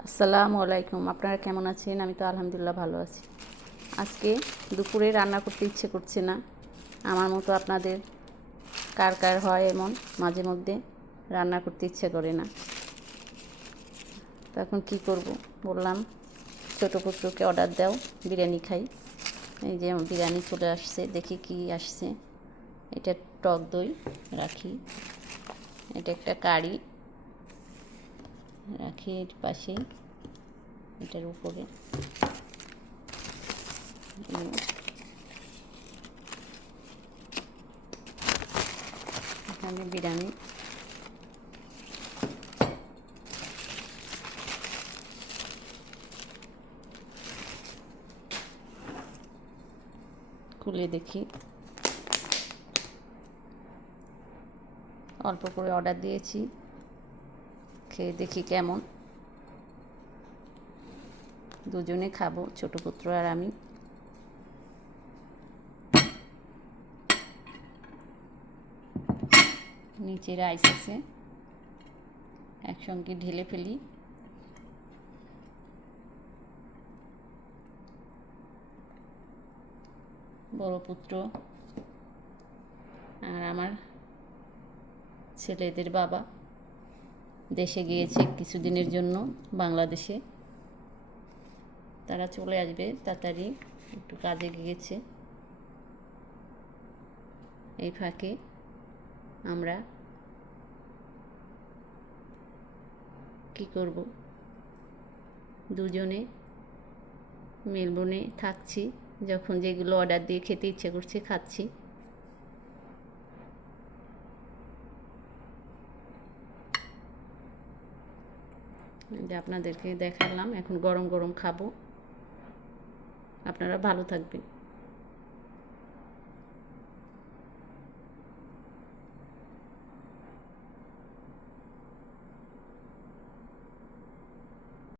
আসসালামু আলাইকুম। আপনারা কেমন আছেন? আমি তো আলহামদুলিল্লাহ ভালো আছি। আজকে দুপুরে রান্না করতে ইচ্ছে করছে না। আমার মতো আপনাদের কার কার হয় এমন মাঝে মধ্যে রান্না করতে ইচ্ছে করে না। তখন কি করব? বললাম ছোটো পুত্রকে অর্ডার দাও, বিরিয়ানি খাই। এই যে বিরিয়ানি চলে আসছে, দেখি কি আসছে। এটা টক দই রাখি, এটা একটা কারি রাখি এর পাশে, এটার উপরে এখানে বিরিয়ানি। খুলে দেখি, অল্প করে অর্ডার দিয়েছি, খেয়ে দেখি কেমন। দুজনে খাবো, ছোট পুত্র আর আমি। নিচে রাইস আছে, একসঙ্গে ঢেলে ফেলি। বড় পুত্র আর আমার ছেলেদের বাবা দেশে গিয়েছে কিছুদিনের জন্য, বাংলাদেশে। তারা চলে আসবে তাড়াতাড়ি, একটু কাজে গিয়েছে। এই ফাঁকে আমরা কি করব, দুজনে মেলবোর্নে থাকছি, যখন যেগুলো অর্ডার দিয়ে খেতে ইচ্ছে করছে খাচ্ছি। যে আপনাদেরকে দেখালাম, এখন গরম গরম খাবো। আপনারা ভালো থাকবেন।